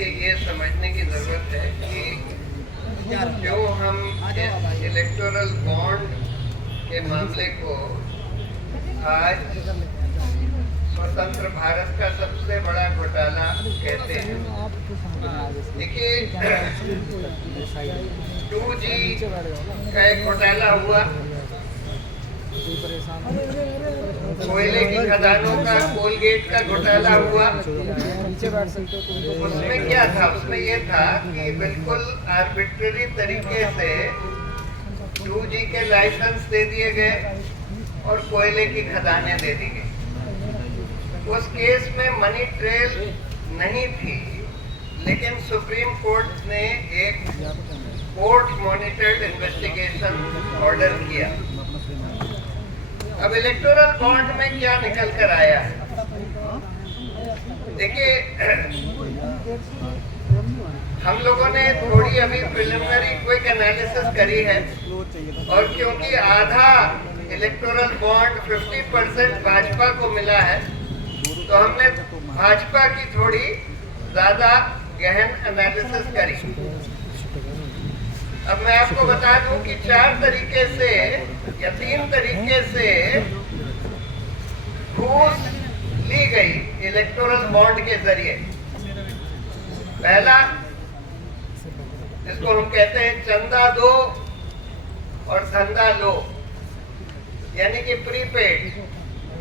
देखिए ये समझने की ज़रूरत है कि जो हम इलेक्टोरल बॉन्ड के मामले को आज स्वतंत्र भारत का सबसे बड़ा घोटाला कहते हैं। देखिए 2G का एक घोटाला हुआ, कोयले की खदानों का कोलगेट का घोटाला हुआ। उसमें क्या था? उसमें ये था कि बिल्कुल आर्बिट्ररी तरीके से 2G के लाइसेंस दे दिए गए और कोयले की खदानें दे दी गई। उस केस में मनी ट्रेल नहीं थी, लेकिन सुप्रीम कोर्ट ने एक कोर्ट मॉनिटर्ड इन्वेस्टिगेशन ऑर्डर किया। अब इलेक्टोरल बॉन्ड में क्या निकल कर आया है? देखिए हम लोगों ने थोड़ी अभी प्रिलिमिनरी क्विक एनालिसिस करी है, और क्योंकि आधा इलेक्टोरल बॉन्ड 50% भाजपा को मिला है, तो हमने भाजपा की थोड़ी ज्यादा गहन एनालिसिस करी। अब मैं आपको बता दूं कि 4 तरीके से या 3 तरीके से घूस ली गई इलेक्टोरल बॉन्ड के जरिए। पहला, जिसको हम कहते हैं चंदा दो और धंधा लो, यानी कि प्रीपेड।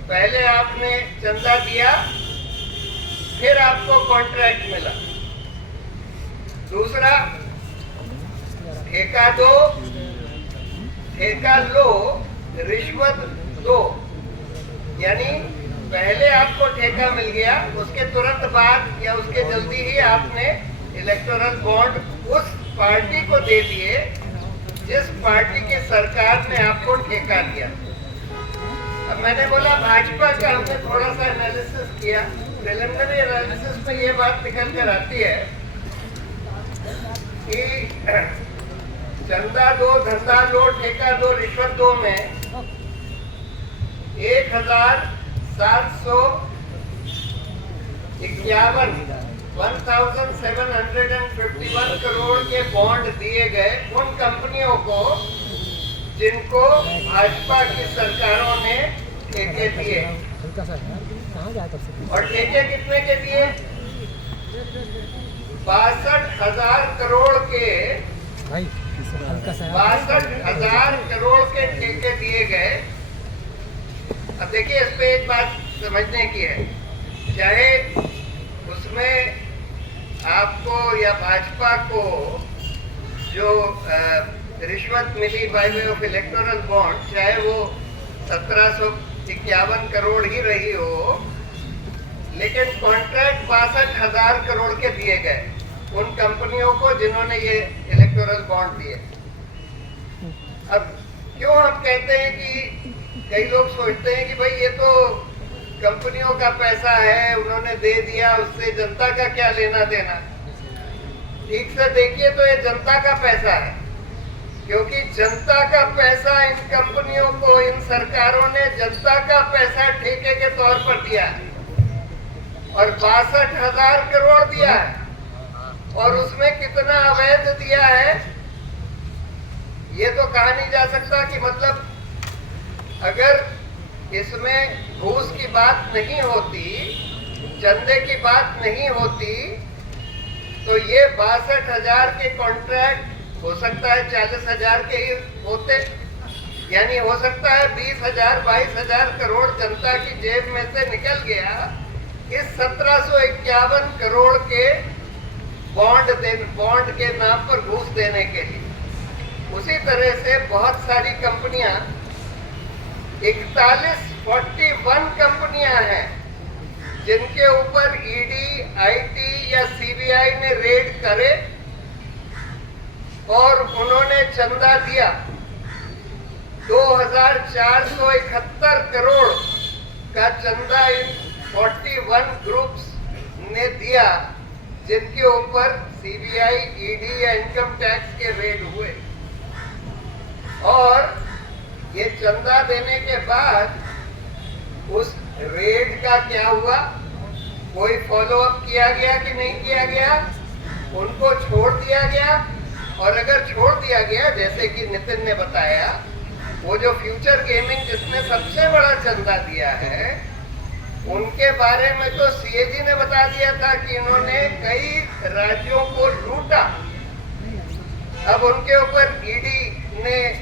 पहले आपने चंदा दिया, फिर आपको कॉन्ट्रैक्ट मिला। दूसरा, ठेका दो, ठेका लो, रिश्वत दो, यानी पहले आपको ठेका मिल गया, उसके तुरंत बाद या उसके जल्दी ही आपने इलेक्टोरल बॉन्ड उस पार्टी को दे दिए जिस पार्टी की सरकार ने आपको ठेका दिया। अब मैंने बोला भाजपा का हमने थोड़ा सा एनालिसिस किया। प्रिलिमिनरी एनालिसिस में ये बात निकल कर आती है कि चंदा दो, धंधा लो, ठेका दो, रिश्वत दो में 1751 करोड़ के बॉन्ड दिए गए उन कंपनियों को जिनको भाजपा की सरकारों ने ठेके दिए। और ठेके कितने के दिए? 62,000 करोड़ के 62,000 करोड़ के ठेके दिए गए। अब देखिए इस पे एक बात समझने की है, चाहे उसमें आपको या भाजपा को जो रिश्वत मिली by way of electoral bond, चाहे वो 1751 करोड़ ही रही हो, लेकिन कॉन्ट्रैक्ट 62,000 करोड़ के दिए गए उन कंपनियों को जिन्होंने ये इलेक्टोरल बॉन्ड दिए। अब क्यों हम कहते हैं कि कई लोग सोचते हैं कि भाई ये तो कंपनियों का पैसा है, उन्होंने दे दिया, उससे जनता का क्या लेना देना। ठीक से देखिए तो ये जनता का पैसा है, क्योंकि जनता का पैसा इन कंपनियों को, इन सरकारों ने जनता का पैसा ठेके के तौर पर दिया है और 62,000 करोड़ दिया है। और उसमें कितना अवैध दिया है ये तो कहा नहीं जा सकता कि मतलब अगर इसमें घूस की बात नहीं होती, चंदे की बात नहीं होती, तो ये 62,000 के कॉन्ट्रैक्ट हो सकता है 40,000 के ही होते, यानी हो सकता है 20,000 22,000 करोड़ जनता की जेब में से निकल गया इस 1751 करोड़ के बॉन्ड के नाम पर घूस देने के लिए। उसी तरह से बहुत सारी कंपनियां, 41 कंपनियां हैं जिनके ऊपर ईडी, आईटी या सीबीआई ने रेड करे और उन्होंने चंदा दिया। 2,471 करोड़ का चंदा इन 41 ग्रुप्स ने दिया जिनके ऊपर सीबीआई, ईडी या इनकम टैक्स के रेड हुए। और ये चंदा देने के बाद उस रेड का क्या हुआ, कोई फॉलो अप किया गया कि नहीं किया गया? उनको छोड़ दिया गया। और अगर छोड़ दिया गया, जैसे कि नितिन ने बताया, वो जो फ्यूचर गेमिंग जिसने सबसे बड़ा चंदा दिया है, उनके बारे में तो सीएजी ने बता दिया था कि इन्होंने कई राज्यों को लूटा। अब उनके ऊपर ईडी ने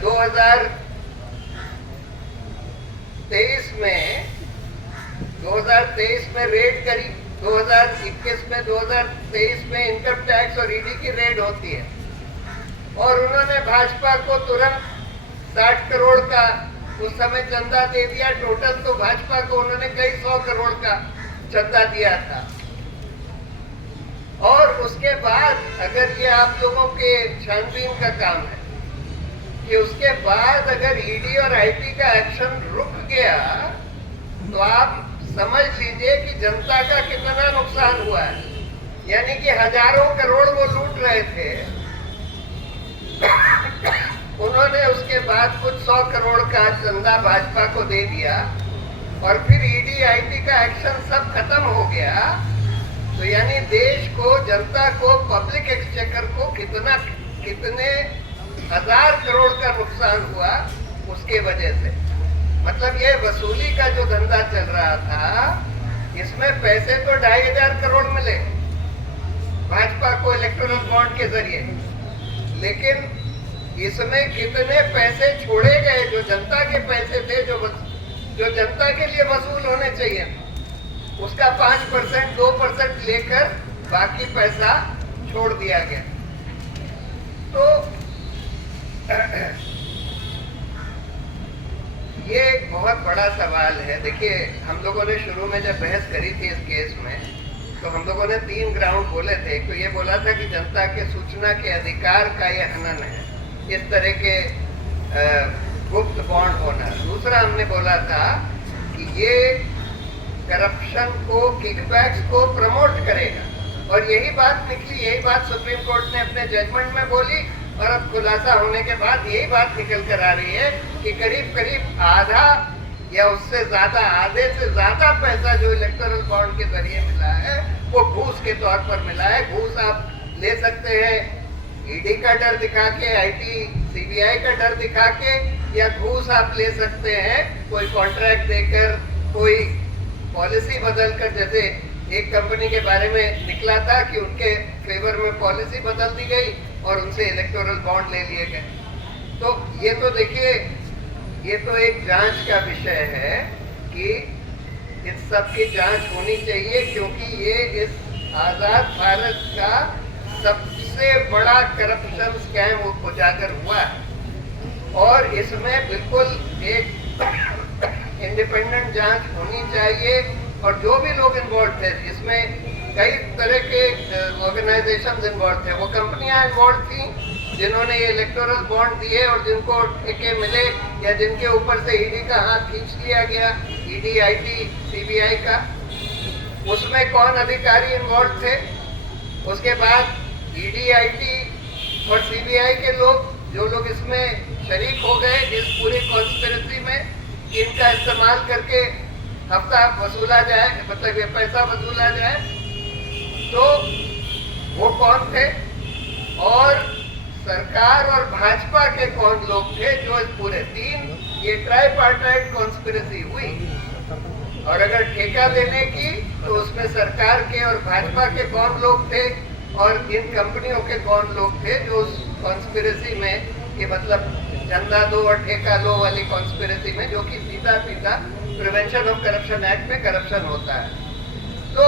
2023 में रेड करी, 2021 में, 2023 में इनकम टैक्स और ईडी की रेड होती है। और उन्होंने भाजपा को तुरंत 60 करोड़ का उस समय चंदा दे दिया। टोटल तो भाजपा को उन्होंने कई 100 करोड़ का चंदा दिया था। और उसके बाद अगर ये आप लोगों के छानबीन का काम है कि उसके बाद अगर ईडी और आईटी का एक्शन रुक गया, तो आप समझ लीजिए कि जनता का कितना नुकसान हुआ है। यानी कि हजारों करोड़ वो लूट रहे थे, उन्होंने उसके बाद कुछ 100 करोड़ का चंदा भाजपा को दे दिया और फिर ईडी आईटी का एक्शन सब खत्म हो गया। तो यानी देश को, जनता को, पब्लिक एक्सचेकर को कितने हजार करोड़ का नुकसान हुआ उसके वजह से। मतलब ये वसूली का जो धंधा चल रहा था, इसमें पैसे तो 2500 करोड़ मिले भाजपा को इलेक्टोरल बॉन्ड के जरिए, लेकिन इसमें कितने पैसे छोड़े गए जो जनता के पैसे थे, जो जनता के लिए वसूल होने चाहिए, उसका 5%, 2% लेकर बाकी पैसा छोड़ दिया गया। तो ये एक बहुत बड़ा सवाल है। देखिए, हम लोगों ने शुरू में जब बहस करी थी इस केस में, तो हम लोगों ने 3 ग्राउंड बोले थे। तो ये बोला था कि जनता के सूचना के अधिकार का ये हनन है, इस तरह के गुप्त बॉन्ड होना। दूसरा हमने बोला था कि ये करप्शन को, किकबैक्स को प्रमोट करेगा। और यही बात निकली, यही बात सुप्रीम कोर्ट ने अपने जजमेंट में बोली। और अब खुलासा होने के बाद यही बात निकल कर आ रही है कि करीब करीब आधा या उससे ज्यादा, आधे से ज्यादा पैसा जो इलेक्टोरल बॉन्ड के जरिए मिला है, वो घूस के तौर पर मिला है। घूस आप ले सकते हैं ईडी का डर दिखा के, आईटी सीबीआई का डर दिखा के, या घूस आप ले सकते हैं कोई कॉन्ट्रैक्ट देकर, कोई पॉलिसी बदल कर। जैसे एक कंपनी के बारे में निकला था कि उनके फेवर में पॉलिसी बदल दी गई और उनसे इलेक्टोरल बॉन्ड ले लिए गए। तो ये तो देखिए, ये तो एक जांच का विषय है कि इस सब की जांच होनी चाहिए, क्योंकि ये इस आजाद भारत का सबसे बड़ा करप्शन स्कैम उजागर हुआ है। और इसमें बिल्कुल एक इंडिपेंडेंट जांच होनी चाहिए। और जो भी लोग इन्वॉल्व थे, इसमें कई तरह के ऑर्गेनाइजेशंस इन्वॉल्व थे, वो कंपनियां इन्वॉल्व थी जिन्होंने ये इलेक्टोरल बॉन्ड दिए और जिनको टिके मिले, या जिनके ऊपर से ईडी का हाथ खींच लिया गया, ईडी, आईटी, सीबीआई का। उसमें कौन अधिकारी इन्वॉल्व थे, उसके बाद ईडी, आईटी और सीबीआई के लोग, जो लोग इसमें शरीक हो गए इस पूरी कॉन्स्पिरेसी में, इनका इस्तेमाल करके हफ्ता वसूला जाए, मतलब ये पैसा वसूला जाए, तो वो कौन थे। और सरकार और भाजपा के कौन लोग थे जो इस पूरे 3 ये ट्राइपार्टाइट कॉन्स्पिरेसी हुई। और अगर ठेका देने की, तो उसमें सरकार के और भाजपा के कौन लोग थे और इन कंपनियों के कौन लोग थे जो उस कॉन्स्पिरेसी में, ये मतलब चंदा दो और ठेका लो वाली कॉन्स्पिरेसी में, जो कि सीधा सीधा प्रिवेंशन ऑफ करप्शन एक्ट में करप्शन होता है। तो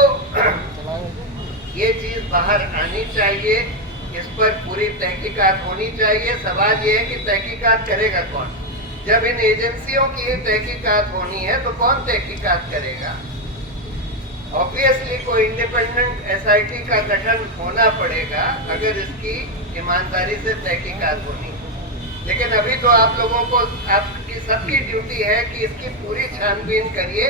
ये चीज बाहर आनी चाहिए, इस पर पूरी तहकीकात होनी चाहिए। सवाल ये है कि तहकीकात करेगा कौन? जब इन एजेंसियों की तहकीकात होनी है तो कौन तहकीकात करेगा? ऑब्वियसली कोई इंडिपेंडेंट एसआईटी का गठन होना पड़ेगा अगर इसकी ईमानदारी से तहकीकात होनी। लेकिन अभी तो आप लोगों को, आपकी सबकी ड्यूटी है कि इसकी पूरी छानबीन करिए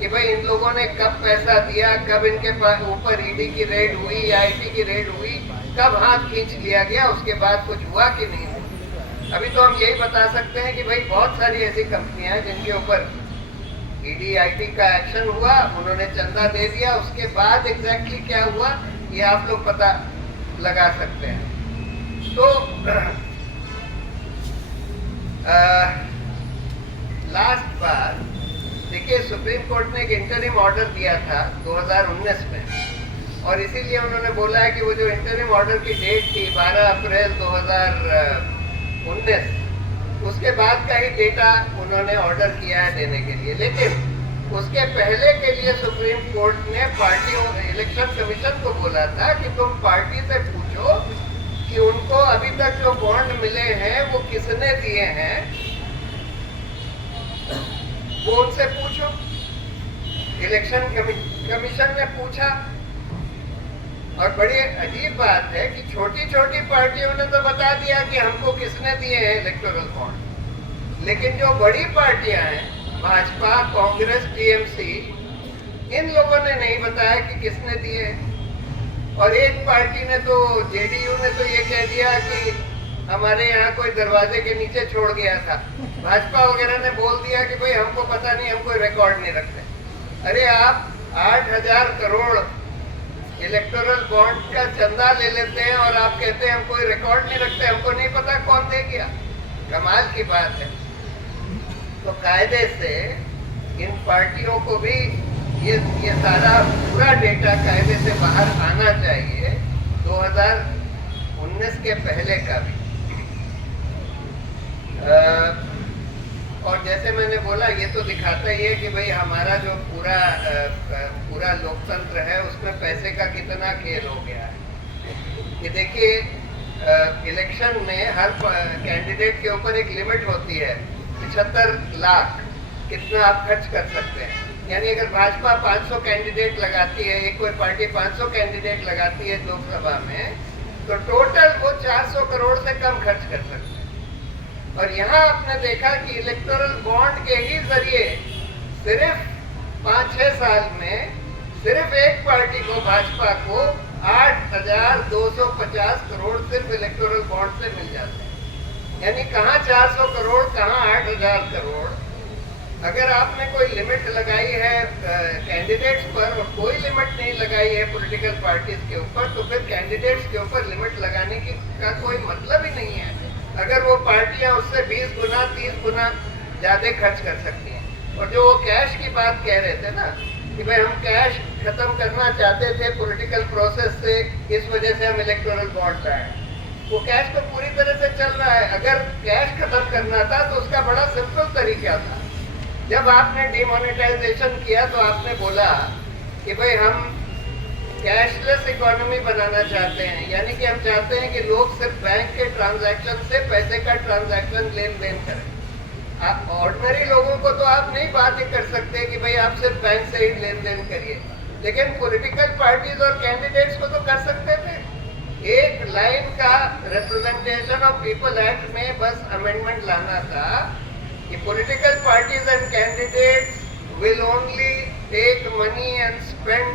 कि भाई इन लोगों ने कब पैसा दिया, कब इनके ऊपर ईडी की रेड हुई या आईटी की रेड हुई, कब हाथ खींच लिया गया, उसके बाद कुछ हुआ कि नहीं हुआ। अभी तो हम यही बता सकते हैं कि भाई बहुत सारी ऐसी कंपनियां हैं जिनके ऊपर ED/IT का एक्शन हुआ, उन्होंने चंदा दे दिया, उसके बाद एग्जैक्टली क्या हुआ ये आप लोग पता लगा सकते हैं। तो लास्ट बार देखिए सुप्रीम कोर्ट ने एक इंटरिम ऑर्डर दिया था 2019 में, और इसीलिए उन्होंने बोला है कि वो जो इंटरिम ऑर्डर की डेट थी 12 अप्रैल 2019, उसके बाद का ही डेटा उन्होंने ऑर्डर किया है देने के लिए। लेकिन उसके पहले के लिए सुप्रीम कोर्ट ने पार्टियों इलेक्शन कमीशन को बोला था कि तुम पार्टी से पूछो कि उनको अभी तक जो बॉन्ड मिले हैं वो किसने दिए हैं, वो उनसे पूछो। इलेक्शन कमीशन ने पूछा, और बड़ी अजीब बात है कि छोटी छोटी पार्टियों ने तो बता दिया कि हमको किसने दिए हैं इलेक्टोरल बॉन्ड, लेकिन जो बड़ी पार्टियां हैं भाजपा, कांग्रेस, टीएमसी, इन लोगों ने नहीं बताया कि किसने दिए हैं। और एक पार्टी ने तो, जेडीयू ने तो ये कह दिया कि हमारे यहाँ कोई दरवाजे के नीचे छोड़ गया था। भाजपा वगैरह ने बोल दिया कि भाई हमको पता नहीं, हम कोई रिकॉर्ड नहीं रखते। अरे आप 8,000 करोड़ इलेक्टोरल बॉन्ड का चंदा ले लेते हैं और आप कहते हैं हम कोई रिकॉर्ड नहीं रखते, हमको नहीं पता कौन दे गया। कमाल की बात है। तो कायदे से इन पार्टियों को भी ये सारा पूरा डेटा कायदे से बाहर आना चाहिए, 2019 के पहले का भी। और जैसे मैंने बोला, ये तो दिखाता ही है कि भाई हमारा जो पूरा लोकतंत्र है उसमें पैसे का कितना खेल हो गया है। ये देखिए इलेक्शन में हर कैंडिडेट के ऊपर एक लिमिट होती है, 75 लाख कितना आप खर्च कर सकते हैं। यानी अगर भाजपा 500 कैंडिडेट लगाती है, एक कोई पार्टी 500 कैंडिडेट लगाती है लोकसभा में, तो टोटल वो 400 करोड़ से कम खर्च कर सकते हैं। और यहाँ आपने देखा कि इलेक्टोरल बॉन्ड के ही जरिए सिर्फ 5-6 साल में सिर्फ एक पार्टी को, भाजपा को 8,250 करोड़ सिर्फ इलेक्टोरल बॉन्ड से मिल जाते हैं। यानी कहाँ 400 करोड़, कहाँ 8,000 करोड़। अगर आपने कोई लिमिट लगाई है कैंडिडेट्स पर और कोई लिमिट नहीं लगाई है पॉलिटिकल पार्टीज के ऊपर, तो फिर कैंडिडेट्स के ऊपर लिमिट लगाने का कोई मतलब ही नहीं है। अगर वो पार्टियां उससे 20 गुना 30 गुना ज्यादा खर्च कर सकती हैं। और जो वो कैश की बात कह रहे थे ना कि भाई हम कैश खत्म करना चाहते थे पॉलिटिकल प्रोसेस से, इस वजह से हम इलेक्टोरल बॉन्ड लाए, वो कैश तो पूरी तरह से चल रहा है। अगर कैश खत्म करना था तो उसका बड़ा सिंपल तरीका था। जब आपने डिमोनेटाइजेशन किया तो आपने बोला कि भाई हम कैशलेस इकोनॉमी बनाना चाहते हैं, यानी कि हम चाहते हैं कि लोग सिर्फ बैंक के ट्रांजैक्शन से पैसे का ट्रांजैक्शन लेन देन करें। आप ऑर्डिनरी लोगों को तो आप नहीं बात ही कर सकते कि भाई आप सिर्फ बैंक से ही लेन देन करिए, लेकिन पॉलिटिकल पार्टीज और कैंडिडेट्स को तो कर सकते थे। एक लाइन का रिप्रेजेंटेशन ऑफ पीपल एक्ट में बस अमेंडमेंट लाना था कि political parties and candidates will only take money and spend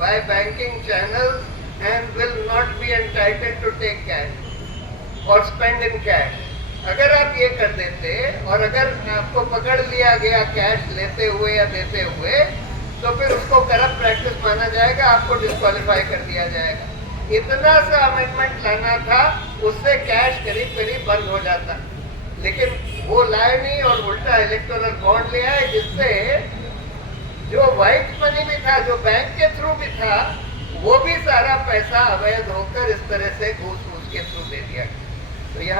by banking channels and will not be entitled to take cash or spend in cash। अगर आप ये कर देते और अगर आपको पकड़ लिया गया कैश लेते हुए या देते हुए, तो फिर उसको करप्ट प्रैक्टिस माना जाएगा, आपको डिस्क्वालीफाई कर दिया जाएगा। इतना सा अमेंडमेंट लाना था, उससे कैश करीब करीब बंद हो जाता, लेकिन वो लाए नहीं और उल्टा इलेक्टोरल बॉन्ड ले आए, जिससे जो व्हाइट मनी भी था, जो बैंक के थ्रू भी था, वो भी सारा पैसा अवैध होकर इस तरह से घूस के थ्रू दे दिया गया। तो यहाँ